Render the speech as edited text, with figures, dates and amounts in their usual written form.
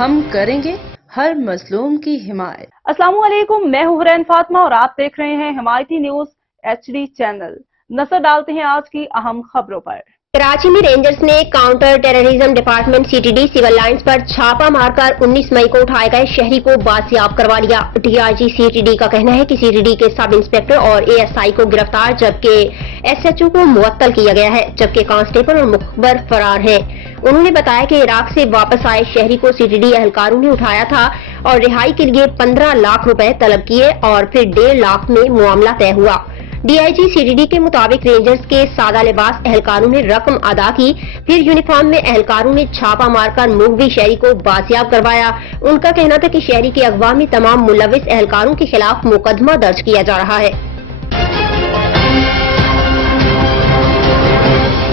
ہم کریں گے ہر مظلوم کی حمایت۔ السلام علیکم، میں ہوں حرین فاطمہ اور آپ دیکھ رہے ہیں حمایتی نیوز HD چینل۔ نظر ڈالتے ہیں آج کی اہم خبروں پر۔ کراچی میں رینجرز نے counter terrorism department CTD civil lines پر چھاپا مار کر 19 مئی کو اٹھائے گئے شہری کو بازیاب کروا لیا۔ DIG CTD کا کہنا ہے کہ CTD کے سب انسپکٹر اور ASI کو گرفتار جبکہ SHO کو معطل کیا گیا ہے، جبکہ کانسٹیبل اور مخبر فرار ہیں۔ انہوں نے بتایا کہ عراق سے واپس آئے شہری کو CTD اہلکاروں نے اٹھایا تھا اور رہائی کے لیے 15 لاکھ روپے طلب کیے اور پھر 1.5 لاکھ میں معاملہ طے ہوا۔ DIG CTD کے مطابق رینجرز کے سادہ لباس اہلکاروں نے رقم ادا کی، پھر یونیفارم میں اہلکاروں نے چھاپا مار کر مغوی شہری کو بازیاب کروایا۔ ان کا کہنا تھا کہ شہری کے اغوا میں تمام ملوث اہلکاروں کے خلاف مقدمہ درج کیا جا رہا ہے۔